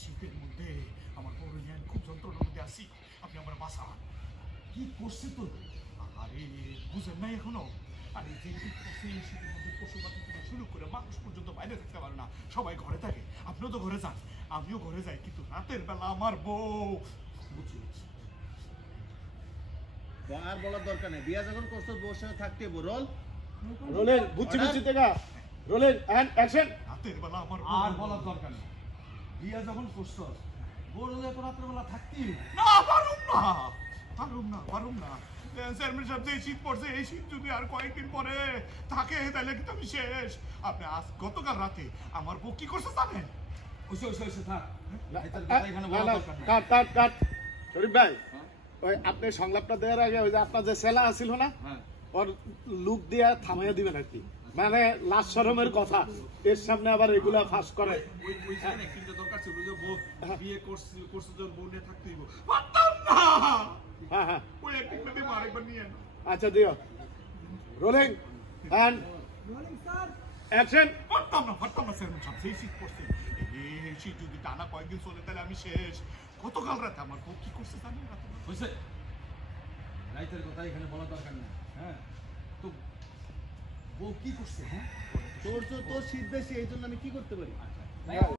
শীতের মধ্যে আমার বড় জ্ঞান খুব যন্ত্রণার মধ্যে আসি, আপনি আমার বাসান। কি করছে তো? আরে বুঝেন নাই এখনো? আরে যে শীতের মধ্যে পশু পাখি থেকে শুরু করে মানুষ পর্যন্ত বাইরে থাকতে পারে না, সবাই ঘরে থাকে। আপনিও তো ঘরে যান, আমিও ঘরে যাই, কিন্তু রাতের বেলা আমার বউ আর বলার দরকার নেই। বিয়া যখন করছো বউর সঙ্গে থাকতে রোল রোলেন বুঝছি দেখা রোলেন এন্ড অ্যাকশন। রাতের বেলা আমার আর বলার দরকার নেই। বিয়া যখন করছো বড় হলে তো রাতের বেলা থাকতি না। পারুম না চেয়ারম্যান সাহেব, যে শীত পড়ছে এই শীত যদি আর কয়েকদিন পরে থাকে তাহলে কিন্তু আমি শেষ। আপনি আজ গতকাল রাতে আমার বউ কি করছে জানেন? কাট শরীফ ভাই, ওই আপনি সংলাপটা দেওয়ার আগে ওই যে আপনার যে সেলা আছিল না, ওর লুক দিয়ে থামাইয়া দিবেন আর কি। মানে লাশ শরমের কথা এর সামনে আবার এগুলা ফাঁস করে। আচ্ছা দিও রোলিং এন্ড অ্যাকশন। পারতাম না চেয়ারম্যান সাহেব, সেই শীত পড়ছে। এই শীত যদি টানা কয়েকদিন চলে তাহলে আমি শেষ। গতকাল রাতে আমার বউ কি করছে জানেন? হয়েছে রাইতের কথা এখানে বলার দরকার নেই। হ্যাঁ তো বউ কি করছে? হ্যাঁ তোর শীত বেশি, এই জন্য আমি কি করতে পারি?